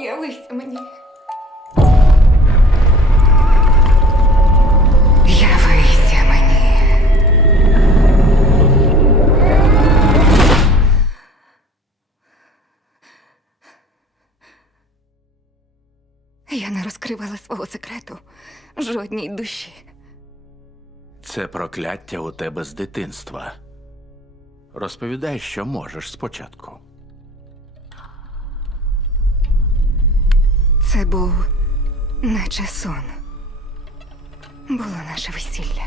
Явися мені. Явися мені. Я не розкривала свого секрету жодній душі. Це прокляття у тебе з дитинства. Розповідай, що можеш спочатку. Це був наче сон. Було наше весілля.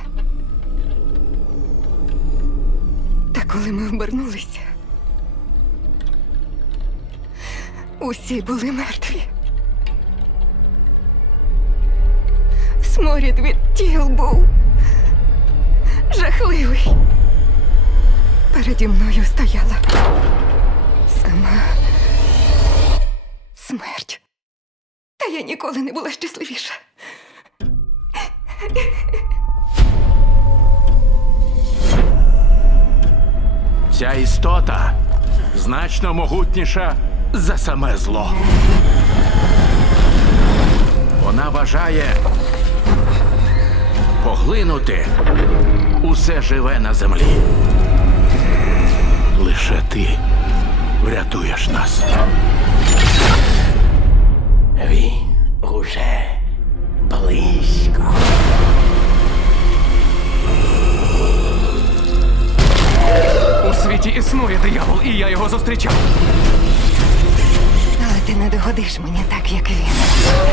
Та коли ми обернулися, усі були мертві. Сморід від тіл був жахливий. Переді мною стояла. я ніколи не була щасливіша. Ця істота значно могутніша за саме зло. Вона бажає поглинути усе живе на землі. Лише ти врятуєш нас. Існує диявол, і я його зустрічав. Але ти не догодиш мені так, як він.